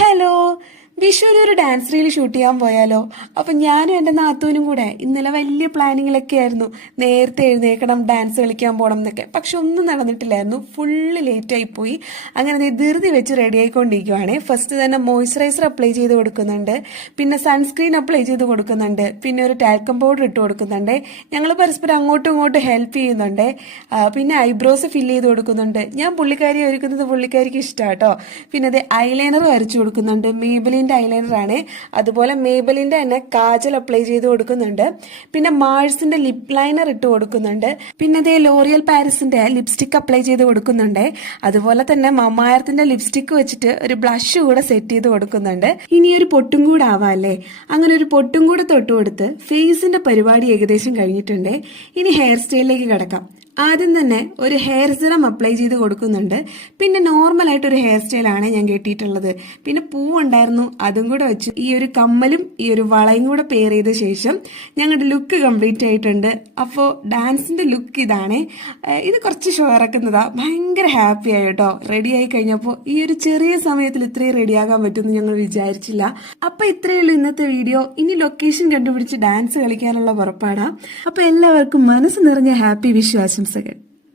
Hello. വിഷുവിന് ഒരു dance reel shoot ചെയ്യാൻ പോയാലോ? അപ്പൊ ഞാനും എൻ്റെ നാത്തൂനും കൂടെ ഇന്നലെ വലിയ പ്ലാനിങ്ങിലൊക്കെ ആയിരുന്നു. നേരത്തെ എഴുന്നേക്കണം, ഡാൻസ് കളിക്കാൻ പോകണം എന്നൊക്കെ. പക്ഷെ ഒന്നും നടന്നിട്ടില്ലായിരുന്നു. ഫുള്ള് ലേറ്റായി പോയി. അങ്ങനെ ധൃതി വെച്ച് റെഡി ആയിക്കൊണ്ടിരിക്കുവാണേ. ഫസ്റ്റ് തന്നെ മോയ്സ്ചറൈസർ അപ്ലൈ ചെയ്ത് കൊടുക്കുന്നുണ്ട്, പിന്നെ സൺസ്ക്രീൻ അപ്ലൈ ചെയ്ത് കൊടുക്കുന്നുണ്ട്, പിന്നെ ഒരു ടാൽക്കം പൗഡർ ഇട്ട് കൊടുക്കുന്നുണ്ട്. ഞങ്ങൾ പരസ്പരം അങ്ങോട്ടും ഇങ്ങോട്ടും ഹെൽപ്പ് ചെയ്യുന്നുണ്ട്. പിന്നെ ഐബ്രോസ് ഫില്ല് ചെയ്ത് കൊടുക്കുന്നുണ്ട്. ഞാൻ പുള്ളിക്കാരിയെ ഒരുക്കുന്നത് പുള്ളിക്കാരിക്ക് ഇഷ്ടമാണ് കേട്ടോ. പിന്നെ അത് ഐലൈനർ വരച്ചു കൊടുക്കുന്നുണ്ട്. മേബലിൻ്റെ ഐലൈനർ ആണ്. അതുപോലെ മേബലിൻ്റെ തന്നെ കാജൽ അപ്ലൈ ചെയ്ത് കൊടുക്കുന്നുണ്ട്. പിന്നെ മാഴ്സിന്റെ ലിപ് ലൈനർ ഇട്ട് കൊടുക്കുന്നുണ്ട്. പിന്നെ അതേ ലോറിയൽ പാരിസിന്റെ ലിപ്സ്റ്റിക് അപ്ലൈ ചെയ്ത് കൊടുക്കുന്നുണ്ട്. അതുപോലെ തന്നെ മമായത്തിന്റെ ലിപ്സ്റ്റിക് വെച്ചിട്ട് ഒരു ബ്ലഷ് കൂടെ സെറ്റ് ചെയ്ത് കൊടുക്കുന്നുണ്ട്. ഇനി ഒരു പൊട്ടും കൂടെ ആവാല്ലേ. അങ്ങനെ ഒരു പൊട്ടും കൂടെ തൊട്ട് കൊടുത്ത് ഫേസിന്റെ പരിപാടി ഏകദേശം കഴിഞ്ഞിട്ടുണ്ട്. ഇനി ഹെയർ സ്റ്റൈലിലേക്ക് കിടക്കാം. ആദ്യം തന്നെ ഒരു ഹെയർ സിറം അപ്ലൈ ചെയ്ത് കൊടുക്കുന്നുണ്ട്. പിന്നെ നോർമൽ ആയിട്ട് ഒരു ഹെയർ സ്റ്റൈലാണ് ഞാൻ കെട്ടിയിട്ടുള്ളത്. പിന്നെ പൂവുണ്ടായിരുന്നു, അതും കൂടെ വെച്ച് ഈ ഒരു കമ്മലും ഈ ഒരു വളയും കൂടെ പെയർ ചെയ്ത ശേഷം ഞങ്ങളുടെ ലുക്ക് കംപ്ലീറ്റ് ആയിട്ടുണ്ട്. അപ്പോൾ ഡാൻസിന്റെ ലുക്ക് ഇതാണ്. ഇത് കുറച്ച് ഷോ ഇറക്കുന്നതാ. ഭയങ്കര ഹാപ്പി ആയി കേട്ടോ. റെഡി ആയി കഴിഞ്ഞപ്പോൾ ഈ ഒരു ചെറിയ സമയത്തിൽ ഇത്രയും റെഡിയാകാൻ പറ്റുമെന്ന് ഞങ്ങൾ വിചാരിച്ചില്ല. അപ്പൊ ഇത്രയേ ഉള്ളൂ ഇന്നത്തെ വീഡിയോ. ഇനി ലൊക്കേഷൻ കണ്ടുപിടിച്ച് ഡാൻസ് കളിക്കാനുള്ള പുറപ്പാടാ. അപ്പൊ എല്ലാവർക്കും മനസ്സ് നിറഞ്ഞ ഹാപ്പി വിഷു ആശംസകൾ.